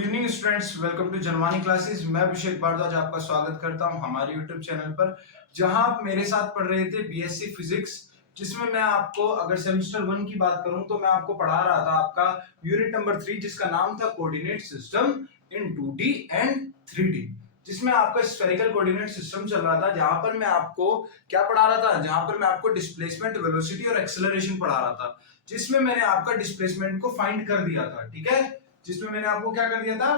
Evening students, welcome to Janvani classes. मैं अभिषेक भारद्वाज आपका स्वागत करता हूं हमारे यूट्यूब चैनल पर, जहां आप मेरे साथ पढ़ रहे थे बीएससी फिजिक्स, जिसमें मैं आपको अगर सेमेस्टर 1 की बात करूं तो मैं आपको पढ़ा रहा था आपका यूनिट नंबर 3, जिसका नाम था coordinate system in 2D and 3D, जिसमें आपका स्फेरिकल कोऑर्डिनेट सिस्टम चल रहा था। जहां पर मैं आपको क्या पढ़ा रहा था, जहां पर मैं आपको डिस्प्लेसमेंट, वेलोसिटी और एक्सेलरेशन पढ़ा रहा था, जिसमें मैंने आपका डिस्प्लेसमेंट को फाइंड कर दिया था। ठीक है, जिसमें मैंने आपको क्या कर दिया था,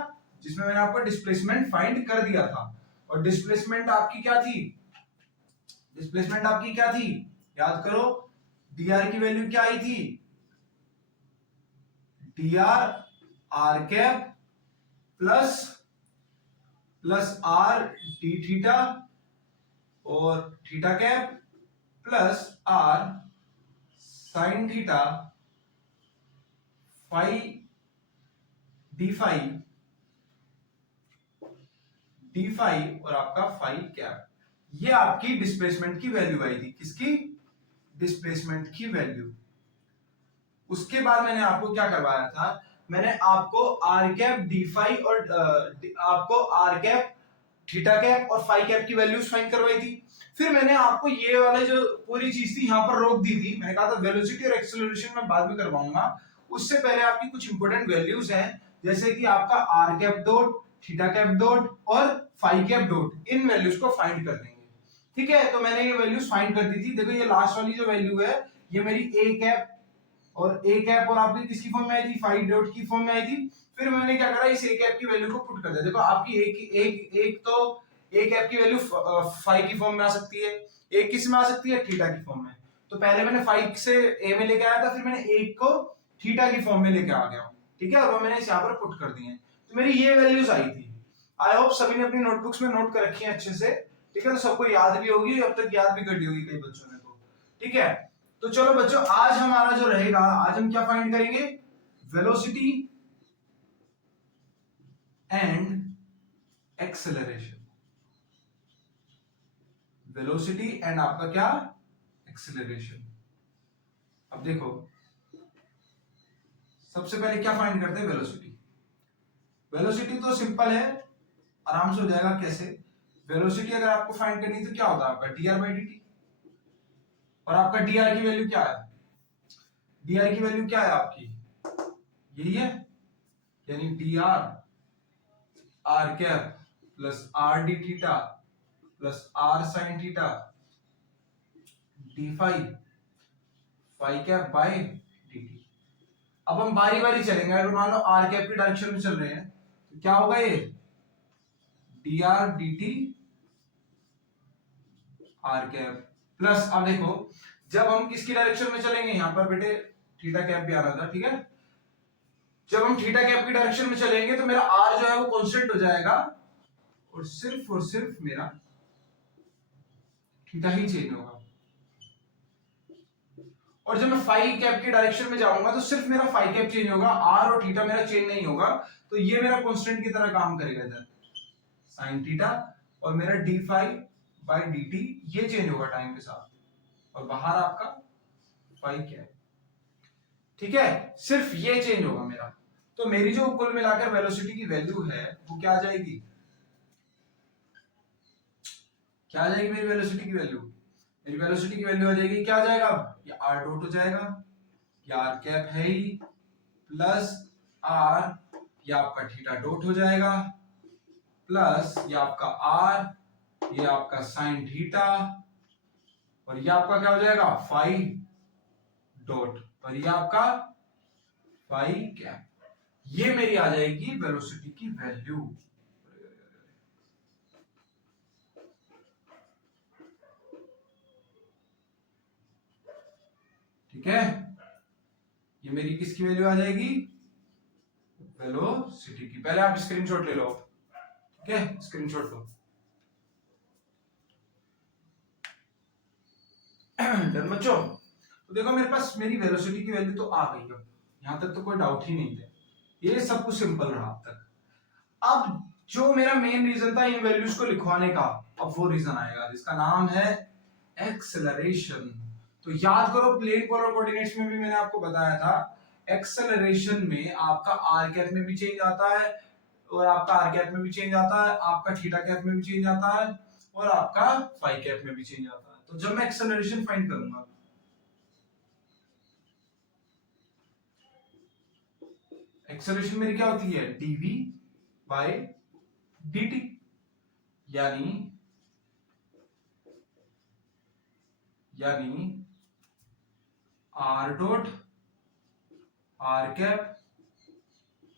जिसमें मैंने आपको डिस्प्लेसमेंट फाइंड कर दिया था। और डिस्प्लेसमेंट आपकी क्या थी, डिस्प्लेसमेंट आपकी क्या थी, याद करो। dr की वैल्यू क्या आई थी, dr r cap plus r d theta और theta cap plus r sine theta phi d five और आपका फाइव कैप। ये आपकी डिस्प्लेसमेंट की वैल्यू आई थी। किसकी? डिस्प्लेसमेंट की वैल्यू। उसके बाद मैंने आपको क्या करवाया था, मैंने आपको आर कैप डी फाइव और आपको आर कैप थीटा कैप और फाइव कैप की वैल्यूज फाइंड करवाई थी। फिर मैंने आपको ये वाले जो पूरी चीज थी यहाँ पर रोक दी थी। मैंने कहा था वेलोसिटी और एक्सेलरेशन मैं बाद में करवाऊंगा, उससे पहले आपकी कुछ इंपॉर्टेंट वैल्यूज हैं, जैसे कि आपका r cap dot, theta cap dot और फाइव कैप डॉट, इन वैल्यूज को फाइंड कर लेंगे। ठीक है, तो मैंने ये वैल्यूज फाइंड कर दी थी। देखो ये लास्ट वाली जो वैल्यू है, ये मेरी ए कैप और आपकी किसकी फॉर्म में आई थी, फाइव डॉट की फॉर्म में आई थी। फिर मैंने क्या करा, इस ए कैप की वैल्यू को पुट कर दिया। देखो आपकी एक तो ए कैप की वैल्यू फाइव की फॉर्म में आ सकती है, एक किस में आ सकती है, थीटा की फॉर्म में। तो पहले मैंने फाइव से ए में लेके आया था, फिर मैंने एक को थीटा की फॉर्म में लेके आ गया हूं। ठीक है, और वो मैंने यहाँ पर पुट कर दी है। तो मेरी ये वैल्यूज आई थी। आई होप सभी ने अपनी नोटबुक्स में नोट कर रखी है अच्छे से। ठीक है, तो सबको याद भी होगी, अब तक याद भी कर ली होगी कई बच्चों ने तो। ठीक है, तो चलो बच्चों, आज हमारा जो रहेगा, आज हम क्या फाइंड करेंगे, velocity and acceleration. Velocity and आपका क्या, एक्सेलरेशन। अब देखो, सबसे पहले क्या फाइंड करते हैं, वेलोसिटी। वेलोसिटी तो सिंपल है, आराम से हो जाएगा। कैसे? वेलोसिटी अगर आपको फाइंड करनी तो क्या होता है, आपका dr बाई dt। और आपका dr की वैल्यू क्या है, dr की वैल्यू क्या है आपकी, यही है, यानी dr r cap plus r d theta plus r sine theta d five cap by dt। अब हम बारी बारी चलेंगे। अगर मान लो r कैप की डायरेक्शन में चल रहे हैं तो क्या होगा, ये dr dt r cap plus, अब देखो जब हम किसकी डायरेक्शन में चलेंगे, यहां पर बेटे थीटा कैप भी आ रहा था। ठीक है, जब हम थीटा कैप की डायरेक्शन में चलेंगे तो मेरा r जो है वो कांस्टेंट हो जाएगा और सिर्फ मेरा थीटा ही चेंज होगा। और जब मैं फाइव कैप की डायरेक्शन में जाऊंगा तो सिर्फ मेरा फाइव कैप चेंज होगा, r और थीटा मेरा चेंज नहीं होगा। तो ये मेरा कांस्टेंट की तरह काम करेगा इधर, साइन थीटा, और मेरा D five by D T ये चेंज होगा टाइम के साथ, और बाहर आपका फाइव कैप। ठीक है, सिर्फ ये चेंज होगा मेरा। तो मेरी जो कुल मिलाकर वेलोसिटी की वैल्यू है वो क्या आ जाएगी, क्या आ जाएगी मेरी वेलोसिटी की वैल्यू, मेरी वेलोसिटी की वैल्यू आ जाएगी, क्या आ जाएगा, ये आर डॉट हो जाएगा, ये आर कैप है ही, प्लस आर, ये आपका थीटा डॉट हो जाएगा, प्लस ये आपका आर, ये आपका साइन थीटा, और ये आपका क्या हो जाएगा, फाइव डॉट, और ये आपका फाइव कैप। ये मेरी आ जाएगी वेलोसिटी की वैल्यू। ठीक है, ये मेरी किसकी वैल्यू आ जाएगी, वेलोसिटी की। पहले आप स्क्रीनशॉट ले लो। ठीक है, स्क्रीनशॉट लो। डन बच्चों, तो देखो मेरे पास मेरी वेलोसिटी की वैल्यू तो आ गई है, यहां तक तो कोई डाउट ही नहीं था, ये सब कुछ सिंपल रहा अब तक। अब जो मेरा मेन रीजन था इन वैल्यूज को लिखवाने का, अब वो रीजन आएगा जिसका नाम है एक्सेलरेशन। तो याद करो, प्लेन पोलर कोऑर्डिनेट्स में भी मैंने आपको बताया था, एक्सेलरेशन में आपका आर कैप में भी चेंज आता है, और आपका आर कैप में भी चेंज आता है, आपका थीटा कैप में भी चेंज आता है, और आपका फाई कैप में भी चेंज आता है। तो जब मैं एक्सेलरेशन फाइंड करूंगा, एक्सेलरेशन मेरी क्या होती है, dv बाय dt, यानी r dot r cap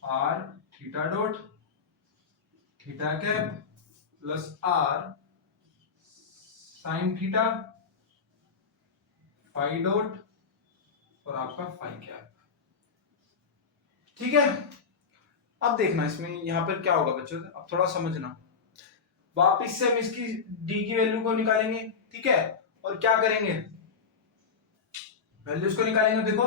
r theta dot theta cap plus r sine theta phi dot और आपका फाई कैप। ठीक है, अब देखना इसमें यहां पर क्या होगा बच्चों, अब थोड़ा समझना। वापिस से हम इसकी d की वैल्यू को निकालेंगे, ठीक है, और क्या करेंगे, वैल्यूज को निकालेंगे। देखो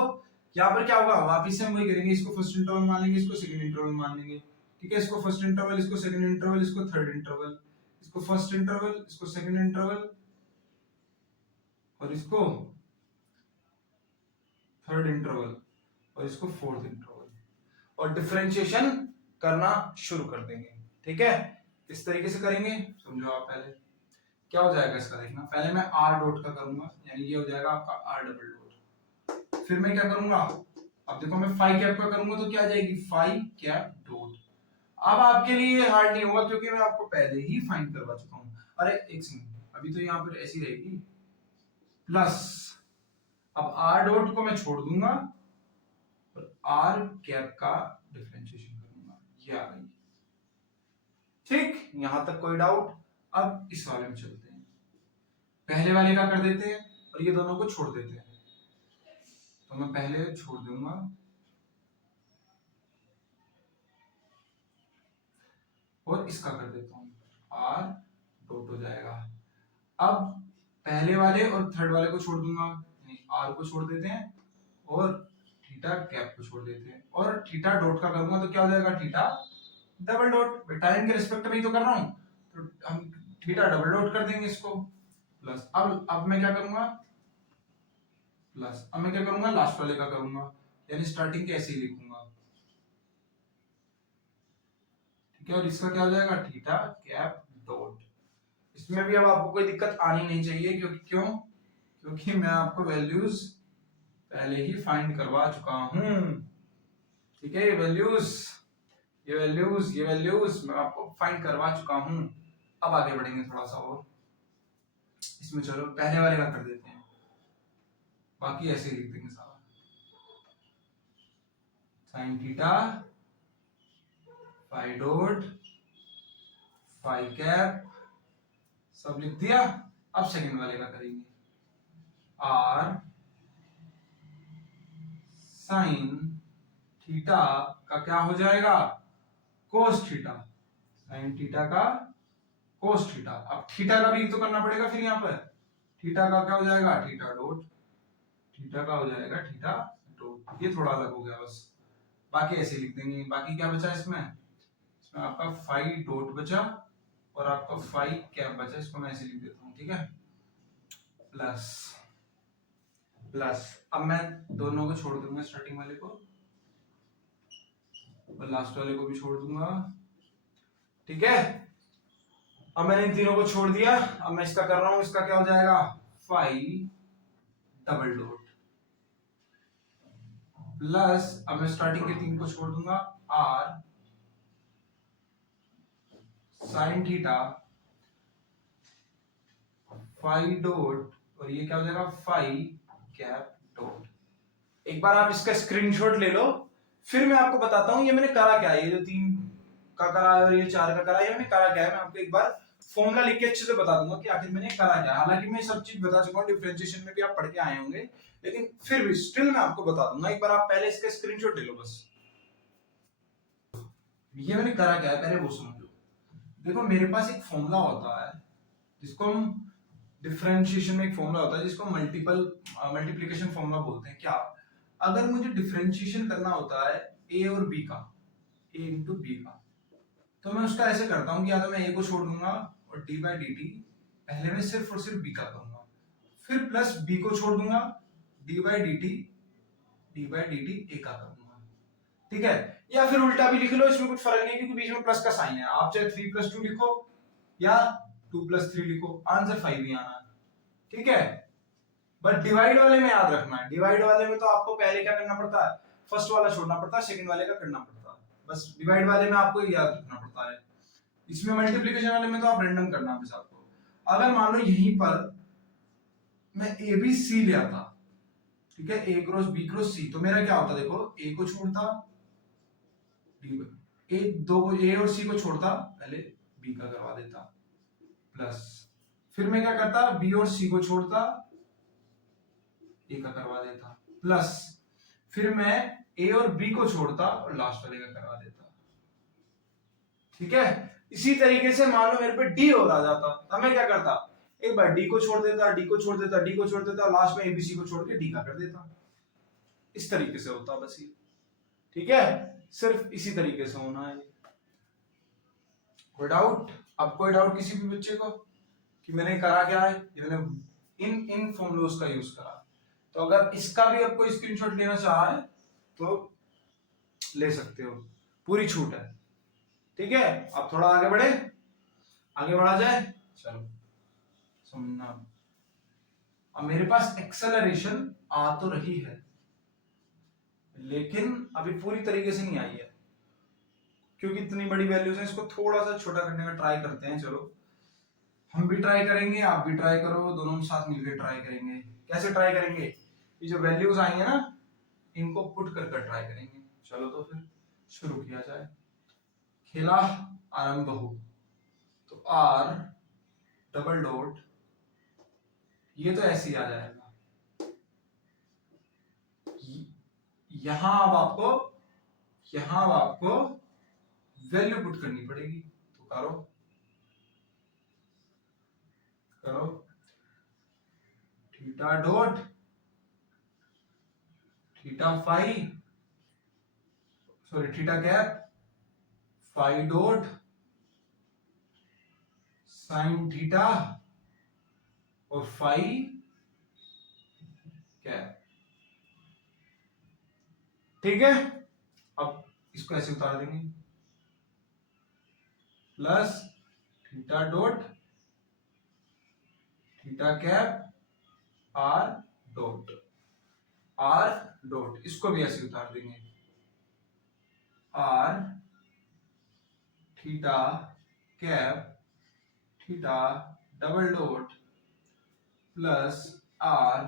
यहाँ पर क्या होगा, वापिस से हम वही करेंगे, इसको फर्स्ट इंटरवल मान लेंगे, इसको सेकंड इंटरवल मान लेंगे, ठीक है, इसको फर्स्ट इंटरवल, इसको सेकंड इंटरवल, इसको थर्ड इंटरवल, इसको फर्स्ट इंटरवल, इसको सेकंड इंटरवल, और इसको थर्ड इंटरवल, और इसको फोर्थ इंटरवल, और डिफरेंशिएशन करना शुरू कर देंगे। ठीक है, इस तरीके से करेंगे, समझो आप। पहले क्या हो जाएगा इसका देखना, पहले मैं आर डॉट का करूंगा, यानी ये हो जाएगा आपका आर डबल डॉट। फिर मैं क्या करूंगा, अब देखो मैं फाई कैप का करूंगा तो क्या आ जाएगी, फाई कैप डॉट। अब आपके लिए हार्ड नहीं होगा क्योंकि मैं आपको पहले ही फाइंड करवा चुका हूं। अरे एक सेकंड, अभी तो यहाँ पर ऐसी रहेगी, प्लस अब आर डॉट को मैं छोड़ दूंगा और आर कैप का डिफरेंशिएशन करूंगा, ये आ गई। ठीक, यहां तक कोई डाउट? अब इस वाले में चलते हैं, पहले वाले का कर देते हैं और ये दोनों को छोड़ देते हैं। तो मैं पहले छोड़ दूंगा और इसका कर देता हूं, आर डॉट हो जाएगा। अब पहले वाले और थर्ड वाले को छोड़ दूंगा, आर को छोड़ देते हैं और थीटा कैप को छोड़ देते हैं, और थीटा डॉट का करूंगा तो क्या हो जाएगा, थीटा डबल डॉट। टाइम के रिस्पेक्ट में ही तो कर रहा हूं, तो हम थीटा डबल डॉट कर देंगे इसको, प्लस अब मैं क्या करूंगा, प्लस अब मैं क्या करूंगा, लास्ट वाले का करूंगा, यानी स्टार्टिंग के ऐसे ही लिखूंगा। ठीक है, और इसका क्या हो जाएगा, थीटा कैप डॉट। इसमें भी अब आपको कोई दिक्कत आनी नहीं चाहिए, क्योंकि मैं आपको वैल्यूज पहले ही फाइंड करवा चुका हूं। ठीक है, ये वैल्यूज मैं आपको फाइंड करवा चुका हूं। अब आगे बढ़ेंगे थोड़ा सा और इसमें। चलो पहले वाले का कर देते हैं, बाकी ऐसे ही लिख देंगे सारा। Sine theta phi dot phi cap सब लिख दिया। अब सेकंड वाले का करेंगे, आर साइन थीटा का क्या हो जाएगा, कोस थीटा, साइन थीटा का कोस थीटा। अब थीटा का भी तो करना पड़ेगा, फिर यहाँ पर थीटा का क्या हो जाएगा, थीटा डॉट, थीटा का हो जाएगा थीटा डॉट। ये थोड़ा अलग हो गया बस, बाकी ऐसे लिख देंगे। बाकी क्या बचा इसमें आपका फाई डॉट बचा और आपका फाई कैप बचा, इसको मैं ऐसे लिख देता हूँ। ठीक है, प्लस अब मैं दोनों को छोड़ दूंगा, स्टार्टिंग वाले को और लास्ट वाले को भी छोड़ दूंगा। ठीक है, अब मैंने इन तीनों को छोड़ दिया। अब मैं इसका कर रहा हूं, इसका क्या हो जाएगा, फाई डबल डॉट, प्लस अब मैं स्टार्टिंग के तीन को छोड़ दूंगा, r sine theta phi dot, और ये क्या हो जाएगा, फाई कैप डॉट। एक बार आप इसका स्क्रीनशॉट ले लो, फिर मैं आपको बताता हूं ये मैंने करा क्या है। ये जो 3 का करा है और ये 4 का करा है, ये मैंने करा क्या है। मैं आपको एक बार फॉर्मूला लिख के अच्छे से बता दूंगा कि आखिर मैंने करा क्या। हालांकि मैं सब चीज बता चुका हूं, डिफरेंशिएशन में भी आप पढ़ के आए होंगे, लेकिन फिर भी स्टिल मैं आपको बता दूंगा। एक बार आप पहले इसका स्क्रीनशॉट ले लो बस। ये मैंने करा क्या है पहले वो समझो। देखो मेरे पास एक फॉर्मूला होता है जिसको हम डिफरेंशिएशन में, एक फॉर्मूला होता है जिसको मल्टीप्लिकेशन फॉर्मूला बोलते हैं। क्या, अगर मुझे डिफरेंशिएशन करना होता है ए और बी का, ए इंटू बी का, तो मैं उसका ऐसे करता हूं कि या तो मैं ए को छोड़ दूंगा और डी बाई डी टी पहले मैं सिर्फ और सिर्फ बी का करूंगा, फिर प्लस बी को छोड़ दूंगा, D by D T A का करूंगा। ठीक है, या फिर उल्टा भी लिख लो, इसमें कुछ फर्क नहीं क्योंकि बीच में प्लस का साइन है। आप चाहे 3+2 लिखो या 2+3 लिखो, आंसर 5 ही आना है, ठीक है। बट डिवाइड वाले में याद रखना है, डिवाइड वाले में तो आपको पहले क्या करना पड़ता है, फर्स्ट वाला छोड़ना पड़ता है, सेकंड वाले का करना पड़ता है, बस डिवाइड वाले में आपको याद रखना पड़ता है। इसमें मल्टीप्लिकेशन वाले में तो आप रैंडम करना बस आपको। अगर मान लो यहीं पर मैं ए बी सी ले आता, ठीक है, ए क्रॉस बी क्रॉस सी, तो मेरा क्या होता, देखो ए को छोड़ता, ए दो को, ए और सी को छोड़ता, पहले बी का करवा देता, प्लस फिर मैं क्या करता, बी और सी को छोड़ता, ए का करवा देता, प्लस फिर मैं ए और बी को छोड़ता और लास्ट वाले का करवा देता, ठीक है। इसी तरीके से मान लो मेरे पे डी और आ जाता, तब मैं क्या करता, एक बार डी को छोड़ देता, डी को छोड़ देता, डी को छोड़ देता, लास्ट में एबीसी को छोड़ के डी का कर देता। इस तरीके से होता बस ये, ठीक है, सिर्फ इसी तरीके से होना है। कोई डाउट? अब कोई डाउट किसी भी बच्चे को कि मैंने करा क्या है, ये मैंने इन फॉर्मूलोस का यूज करा। तो अगर इसका भी आपको स्क्रीनशॉट लेना चाहा है तो ले सकते हो, पूरी छूट है, ठीक है। अब थोड़ा आगे बढ़े, आगे बढ़ा जाए, चलो समझना। अब मेरे पास एक्सेलरेशन आ तो रही है लेकिन अभी पूरी तरीके से नहीं आई है क्योंकि इतनी बड़ी वैल्यूज है, इसको थोड़ा सा छोटा करने का ट्राई करते हैं। चलो हम भी ट्राई करेंगे, आप भी ट्राई करो, दोनों हम साथ मिलकर ट्राई करेंगे। कैसे ट्राई करेंगे, ये जो वैल्यूज आई है ना, इनको पुट कर कर ट्राई करेंगे। चलो तो फिर शुरू किया जाए, खेला आरंभ हो। तो आर डबल डॉट, ये तो ऐसे ही आ जाएगा, यहां अब आपको वैल्यू पुट करनी पड़ेगी, तो करो theta dot theta phi, sorry theta cap phi dot sine theta और फाई कैप, ठीक है। अब इसको ऐसे उतार देंगे, plus theta dot theta cap r dot, इसको भी ऐसे उतार देंगे, r theta cap theta double dot plus r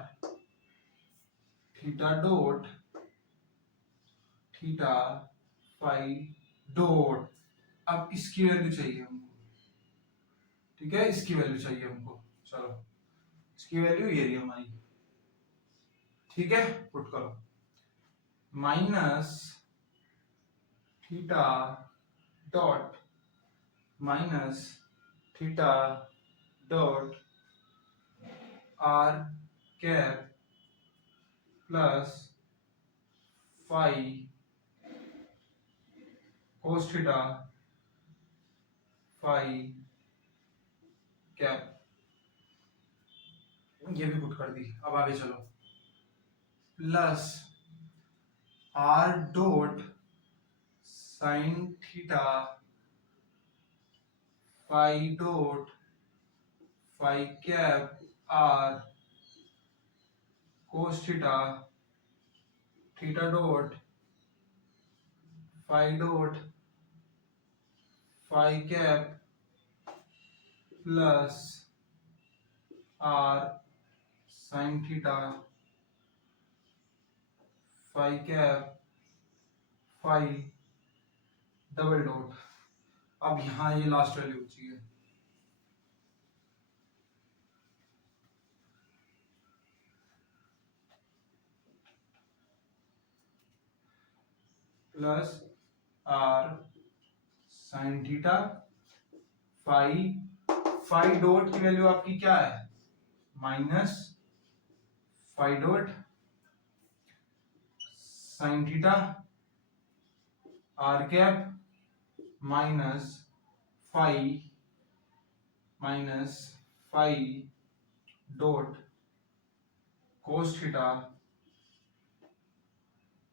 theta dot theta phi dot. अब इसकी वैल्यू चाहिए हमको, ठीक है, इसकी वैल्यू चाहिए हमको। चलो इसकी वैल्यू ये रही हमारी, ठीक है, पुट करो, minus theta dot minus theta dot r cap plus phi cos theta phi cap, ये भी पुट कर दी। अब आगे चलो, plus r dot sine theta phi dot phi cap r cos theta theta dot phi cap plus r sine theta phi cap phi double dot. अब यहां ये लास्ट वैल्यू बची है, plus r sine theta phi dot की value आपकी क्या है, minus phi dot sine theta r cap minus phi dot cos theta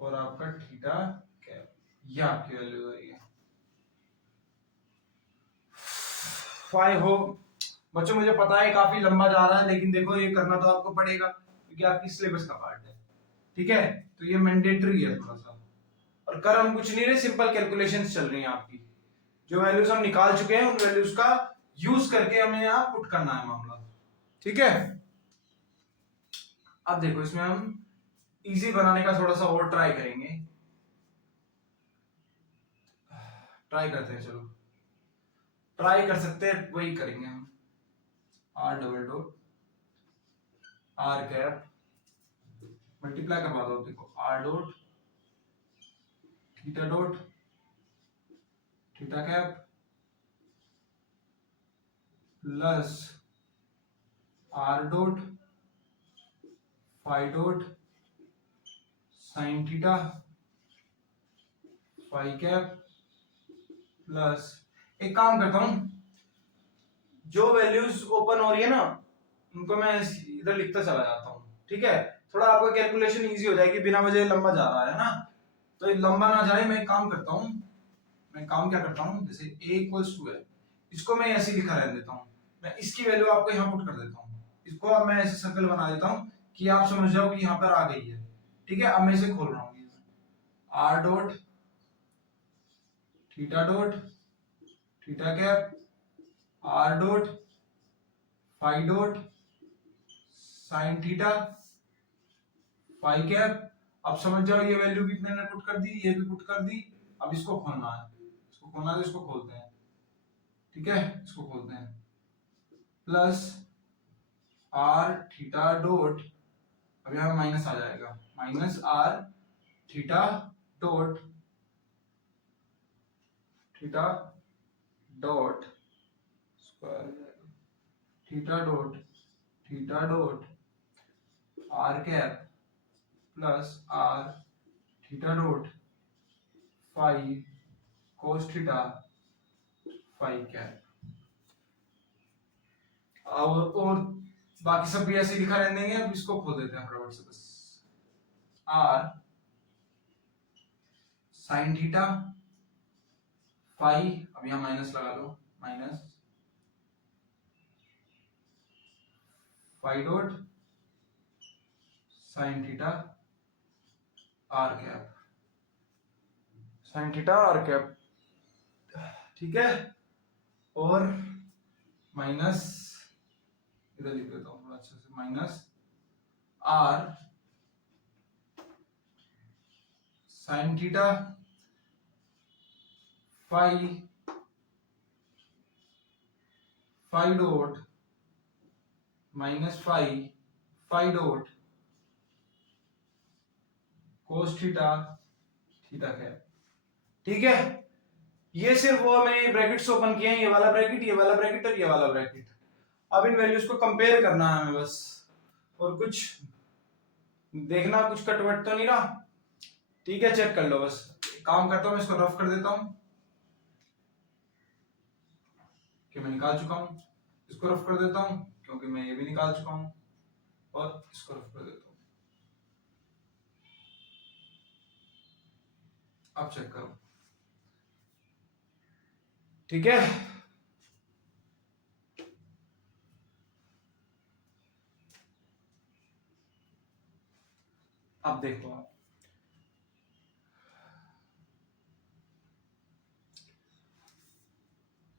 और आपका थीटा कैप, ये आपकी वैल्यू है। फाइव हो बच्चों, मुझे पता है काफी लंबा जा रहा है, लेकिन देखो ये करना तो आपको पड़ेगा क्योंकि आपकी सिलेबस का पार्ट है। ठीक है, तो ये मैंडेटरी है थोड़ा सा। और कर हम कुछ नहीं रहे, सिंपल कैलकुलेशंस चल रही हैं आपकी। जो वैल्यूज हम निकाल चुके हैं उन वैल्यूज का यूज करके हमें यहाँ पुट करना है मामला। ठीक है, अब देखो इसमें हम इजी बनाने का थोड़ा सा और ट्राई करेंगे। ट्राई करते हैं, चलो ट्राई कर सकते हैं, वही करेंगे हम। R double dot r cap multiply करवा दो, देखो r dot theta dot theta cap plus r dot phi dot sine theta phi cap plus, एक काम करता हूं, जो वैल्यूज ओपन हो रही है ना उनको मैं इधर लिखता चला जाता हूं। ठीक है, थोड़ा आपका कैलकुलेशन इजी हो जाएगी, बिना वजह लंबा जा रहा है ना, तो लंबा ना जाए। मैं काम करता हूं, मैं काम क्या करता हूं, जैसे a इक्वल्स टू है, इसको मैं ऐसे लिखा रहने देता हूं। मैं इसकी वैल्यू आपको यहाँ पुट कर देता हूँ, इसको अब मैं ऐसे सर्कल बना देता हूँ कि आप समझ जाओ कि यहाँ पर आ गई है। ठीक है, अब मैं इसे खोल रहा हूँ, r dot theta dot theta cap r dot phi dot sine theta phi cap. अब समझ जाओ ये वैल्यू भी मैंने पुट कर दी, ये भी पुट कर दी। अब इसको खोलना है, इसको खोलना है तो इसको खोलते हैं। ठीक है, इसको खोलते हैं, प्लस आर थीटा डॉट, अब यहाँ माइनस आ जाएगा, minus r theta dot theta dot square theta dot r cap plus r theta dot phi cos theta phi cap. और बाकी सब भी ऐसे लिखा रहने देंगे। अब इसको खोल देते हैं फटाफट से, बस आर साइन थीटा फाई, अब यहाँ माइनस लगा लो, minus phi dot sine theta r cap, sine theta r cap. ठीक है, और माइनस इधर लिख देता हूँ थोड़ा अच्छे से, minus r sine theta phi phi dot minus phi dot cos theta theta cap. ठीक है, ये सिर्फ वो मैंने ब्रैकेट्स ओपन किए हैं, ये वाला ब्रैकेट, ये वाला ब्रैकेट और ये वाला ब्रैकेट। अब इन वैल्यूज को कंपेयर करना है हमें बस, और कुछ देखना कुछ कटवट तो नहीं रहा। ठीक है, चेक कर लो बस। काम करता हूँ, इसको रफ कर देता हूँ कि मैं निकाल चुका हूँ, इसको रफ कर देता हूँ क्योंकि मैं ये भी निकाल चुका हूँ, और इसको रफ कर देता हूँ। अब चेक करो। ठीक है, अब देखो आप,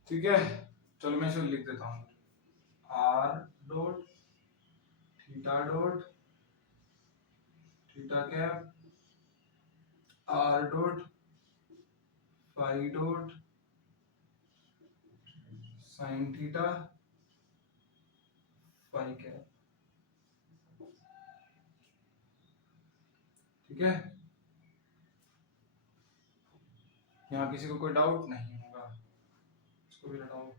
ठीक है, चलो मैं इसे लिख देता हूँ, r dot theta cap r dot phi dot sine theta phi cap. ठीक है, यहाँ किसी को कोई डाउट नहीं होगा, इसको भी हटाओ।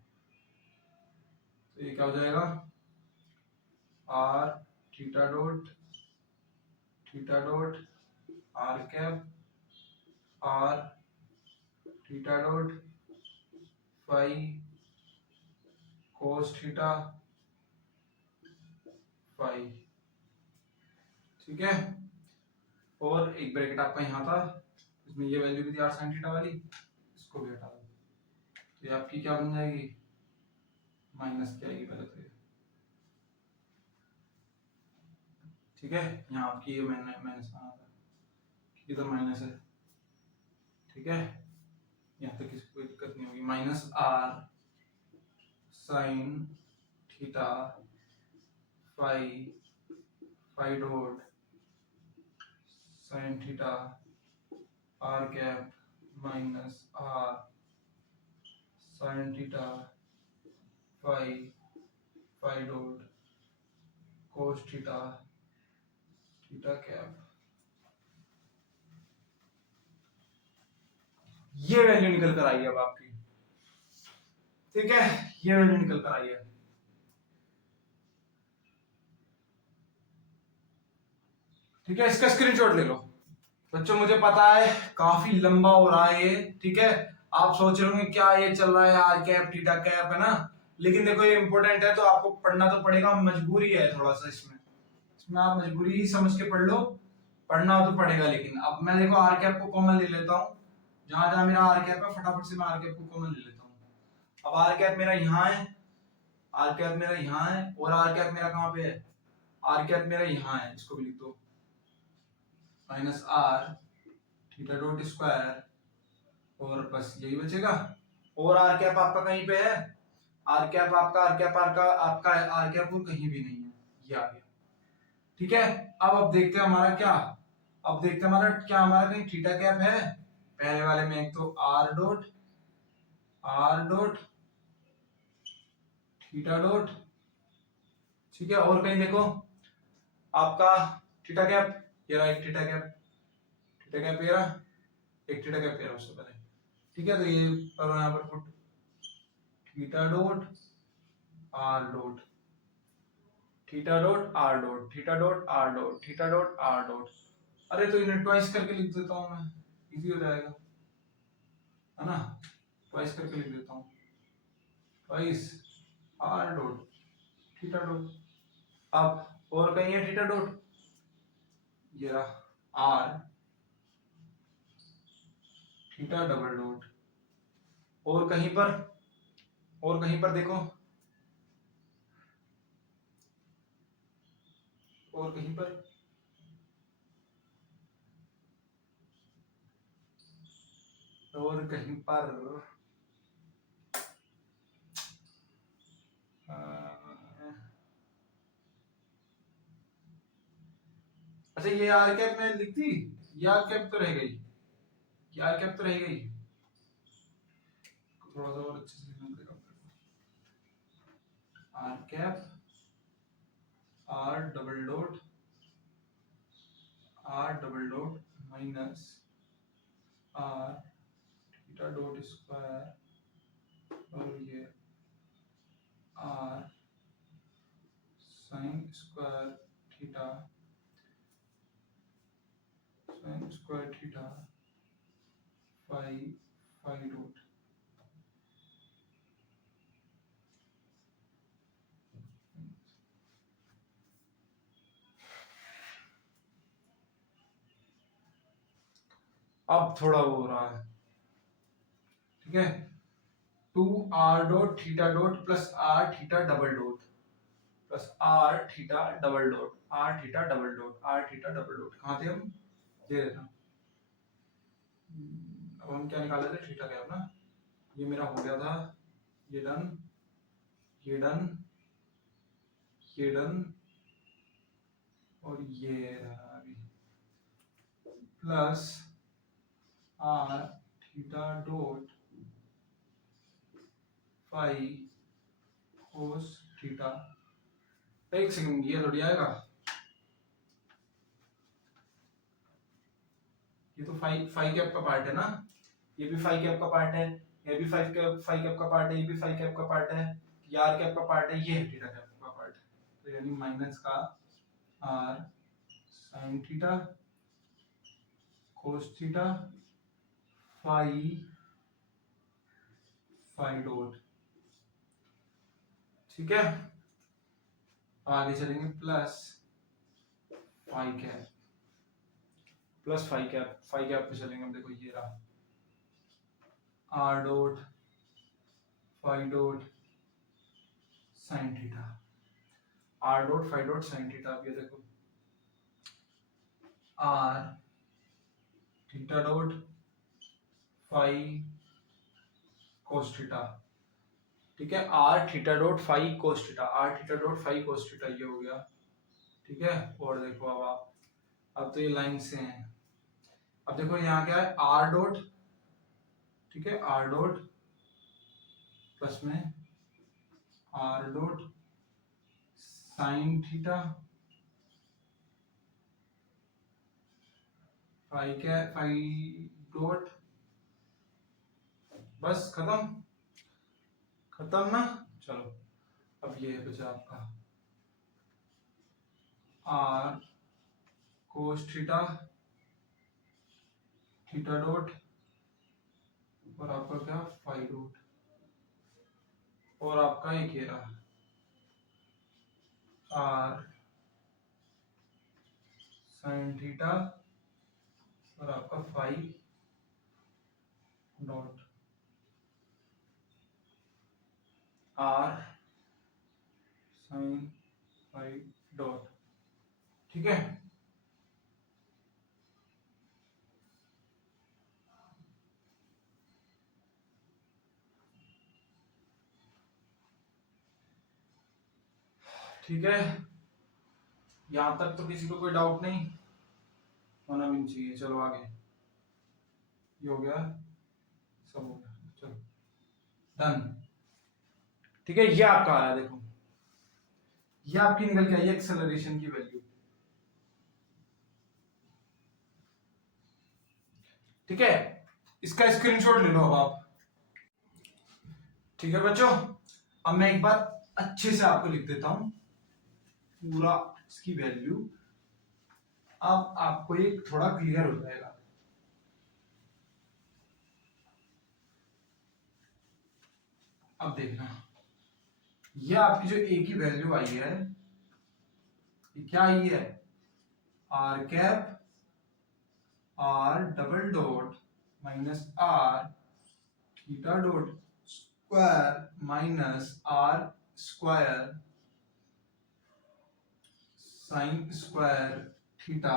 तो ये क्या हो जाएगा, r theta dot r cap r theta dot phi cos theta phi. ठीक है, और एक ब्रैकेट आपका यहाँ था, इसमें ये वैल्यू भी थी r sin थीटा वाली, इसको भी हटा दो, तो ये आपकी क्या बन जाएगी, माइनस की आएगी पहले तो ये, ठीक है। यहाँ आपकी ये माइनस आना था, इधर माइनस है, ठीक है। यहाँ तक किसी कोई दिक्कत नहीं होगी। Minus r sin theta phi phi dot sin theta r cap minus r sin theta phi phi dot cos theta theta cap, ये वैल्यू निकल कर आई है अब आपकी, ठीक है। ये वैल्यू निकल कर आई है, ठीक है। इसका स्क्रीनशॉट ले लो बच्चों। मुझे पता है काफी लंबा हो रहा है ये, ठीक है। आप सोच रहे होंगे क्या ये चल रहा है, आर कैप थीटा कैप, है ना। लेकिन देखो ये इंपॉर्टेंट है तो आपको पढ़ना तो पड़ेगा, मजबूरी है थोड़ा सा इसमें आप मजबूरी ही समझ के पढ़ लो, पढ़ना हो तो पड़ेगा। लेकिन अब मैं देखो आर कैप को कॉमन ले लेता हूँ, जहां जहां मेरा आर कैप है फटाफट से मैं आर कैप को कॉमन ले लेता हूँ। अब आर कैप मेरा यहाँ है, आर कैप मेरा यहाँ है, और आर कैप मेरा कहाँ पे है, आर कैप मेरा यहाँ है, इसको भी लिख दो, minus r theta dot square, और बस यही बचेगा। और आर कैप आपका कहीं पे है, आर कैप आपका आर कैप वो कहीं भी नहीं है, ये आ गया, ठीक है। अब देखते हैं हमारा क्या, अब देखते हैं हमारा कहीं थीटा कैप है। पहले वाले में एक तो आर डॉट थीटा डॉट, ठीक है। और कहीं देखो आपका थीटा कैप, ये रहा एक थीटा कैप ये रहा, एक थीटा कैप ये रहा उससे पहले, ठीक है। तो ये करो यहाँ पर put theta dot are dot theta dot are dot theta dot are dot theta dot R dot. अरे तो इन्हें ट्वाइस करके लिख देता हूँ मैं, इजी हो जाएगा, है ना। ट्वाइस करके लिख देता हूँ, twice are dot theta dot. अब और कहीं है थीटा डॉट, ये रहा आर थीटा डबल डॉट, और कहीं पर देखो, और कहीं पर अच्छा ये आर कैप में लिख दी, ये आर कैप तो रह गई, ये आर कैप तो रह गई, थोड़ा सा और अच्छे से लिखना पड़ेगा। R cap r double dot minus r theta dot square, और ये r sine square theta phi phi dot. अब थोड़ा वो हो रहा है, ठीक है। 2r dot theta dot plus r theta double dot plus r theta double dot कहाँ थे हम, ये देखना। अब हम क्या निकाले थे, थीटा कैप ना। ये मेरा हो गया था, ये डन, ये डन, ये डन, और ये रहा अभी, plus r theta dot phi cos theta. एक सेकंड, ये थोड़ी आएगा, ये तो फाई कैप का पार्ट है ना, ये भी फाई कैप का पार्ट है, ये भी फाई कैप का पार्ट है, ये भी फाई कैप का पार्ट है, ये आर कैप का पार्ट है, ये थीटा कैप का पार्ट है। तो यानी माइनस का r sine theta cos theta phi phi dot, ठीक है। आगे चलेंगे, plus phi cap plus phi cap पे चलेंगे हम। देखो ये रहा r dot phi dot sine theta, r dot phi dot sine theta. अब ये देखो r theta dot phi cos theta, ठीक है, r theta dot phi cos theta, r theta dot phi cos theta, ये हो गया, ठीक है। और देखो अब आप, अब तो ये लाइन से हैं। अब देखो यहाँ क्या है, आर डॉट, ठीक है, आर डॉट प्लस में r dot sine theta phi dot, बस खत्म ना। चलो अब ये बचा आपका r cos theta theta dot और आपका क्या फाई डॉट, और आपका एक ये रहा आर साइन थीटा और आपका phi dot, r sine phi dot, ठीक है। ठीक है, यहां तक तो किसी को कोई डाउट नहीं होना भी नहीं चाहिए। चलो आगे, ये हो गया, सब हो गया, चलो डन। ठीक है, ये आपका आया, देखो ये आपकी निकल के आई एक्सेलरेशन की वैल्यू, ठीक है। इसका स्क्रीनशॉट ले लो अब आप, ठीक है बच्चों। अब मैं एक बार अच्छे से आपको लिख देता हूं पूरा इसकी वैल्यू, अब आपको एक थोड़ा क्लियर हो जाएगा। अब देखना, ये आपकी जो ए की वैल्यू आई है, ये क्या आई है, r cap r double dot minus r theta dot square minus r square sine square theta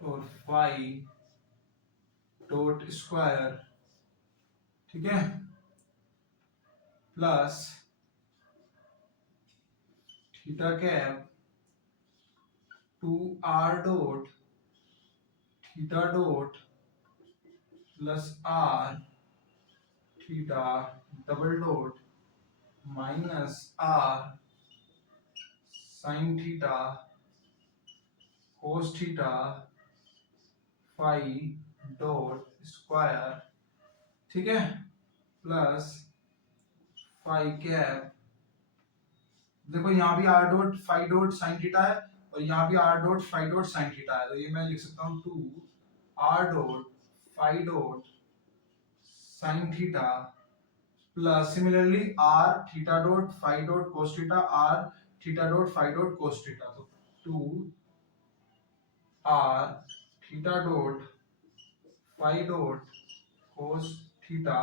और फाई डॉट स्क्वायर, ठीक है, plus theta cap 2r dot theta dot plus r theta double dot minus r sine theta cos theta phi dot square, ठीक है, plus phi cap, देखो यहाँ भी r dot phi dot sine theta है और यहाँ भी r dot phi dot sine theta है, तो ये मैं लिख सकता हूँ 2 r dot phi dot sine theta plus similarly r theta dot phi dot cos theta, r theta dot phi dot cos theta, तो 2 r theta dot phi dot cos theta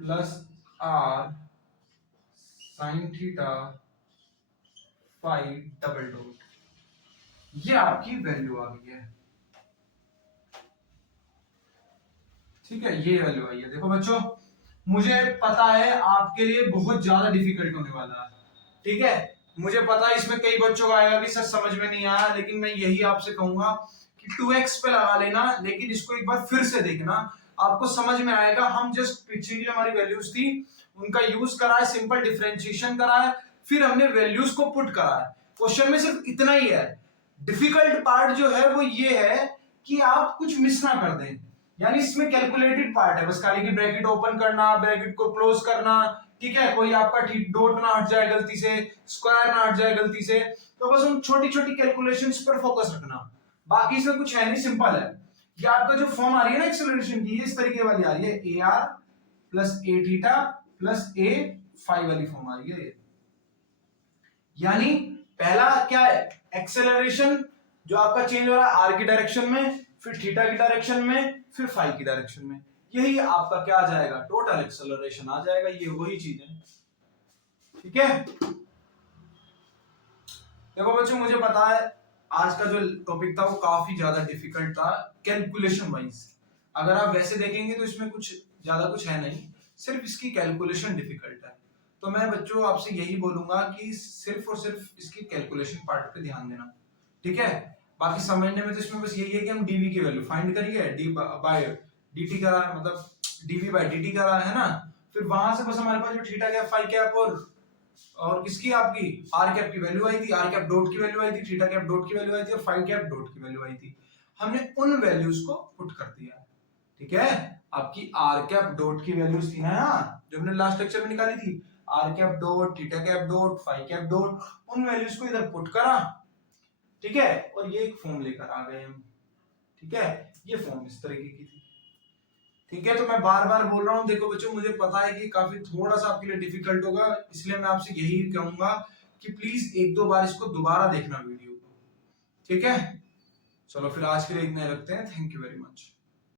plus r sine theta phi double dot, ये आपकी value आ गई है, ठीक है, ये value आई है। देखो बच्चों, मुझे पता है आपके लिए बहुत ज्यादा डिफिकल्ट होने वाला है, ठीक है, मुझे पता है इसमें कई बच्चों का आएगा कि सर समझ में नहीं आया, लेकिन मैं यही आपसे कहूंगा कि 2x पे लगा लेना, लेकिन इसको एक बार फिर से देखना, आपको समझ में आएगा। हम जस्ट पीछे की जो हमारी वैल्यूज थी उनका यूज करा है, सिंपल डिफरेंशिएशन करा है, फिर हमने वैल्यूज को पुट करा है। क्वेश्चन में सिर्फ इतना ही है, डिफिकल्ट पार्ट जो है वो ये है कि आप कुछ मिस ना कर दें, यानी इसमें कैलकुलेटेड पार्ट है, बस खाली की ब्रैकेट ओपन करना, ब्रैकेट को क्लोज करना, ठीक है, कोई आपका डॉट ना हट जाए गलती से, स्क्वायर ना हट जाए गलती से, तो बस उन छोटी छोटी कैलकुलेशंस पर फोकस रखना, बाकी इसमें कुछ है नहीं, सिंपल है। ये आपका जो फॉर्म आ रही है ना एक्सेलरेशन की, ये इस तरीके वाली आ रही है, a r plus a theta plus a phi वाली फॉर्म आ रही है ये। यानी पहला क्या है, एक्सेलरेशन जो आपका चेंज हो रहा है आर की डायरेक्शन में, फिर थीटा की डायरेक्शन में, फिर फाई की डायरेक्शन में, यही आपका क्या आ जाएगा, टोटल एक्सेलरेशन आ जाएगा। ये वही चीज है, ठीक है। देखो बच्चों, मुझे पता है आज का जो टॉपिक था वो काफी ज्यादा डिफिकल्ट था कैलकुलेशन वाइज। अगर आप वैसे देखेंगे तो इसमें कुछ ज्यादा कुछ है नहीं, सिर्फ इसकी कैलकुलेशन डिफिकल्ट है। तो मैं बच्चों आपसे यही बोलूंगा कि सिर्फ और सिर्फ इसकी कैलकुलेशन पार्ट पे ध्यान देना, ठीक है। बाकी समझने में तो इसमें बस यही है कि हम डीवी की वैल्यू फाइंड करिए, डी बाय dt करा है, मतलब डीवी बाय dt करा है ना। फिर वहां से बस हमारे पास जो थीटा कैप फाई कैप और किसकी आपकी आर कैप की वैल्यू आई थी, आर कैप डॉट की वैल्यू आई थी, थीटा कैप डॉट की वैल्यू आई थी और फाई कैप डॉट की वैल्यू आई थी। हमने उन वैल्यूज को पुट कर दिया, ठीक है। आपकी आर कैप डॉट की वैल्यूज थी ना जो हमने लास्ट लेक्चर में निकाली थी, r cap dot, theta cap dot, phi cap dot, उन वैल्यूज को इधर पुट करा, ठीक है। और ये एक फॉर्म लेकर आ गए हम, ठीक है। ये फॉर्म इस तरीके की थी, ठीक है। तो मैं बार बार बोल रहा हूँ, देखो बच्चों मुझे पता है कि काफी थोड़ा सा आपके लिए डिफिकल्ट होगा, इसलिए मैं आपसे यही कहूंगा कि प्लीज एक दो बार इसको दोबारा देखना वीडियो को, ठीक है। चलो फिर आज के लिए इतना रखते हैं, थैंक यू वेरी मच।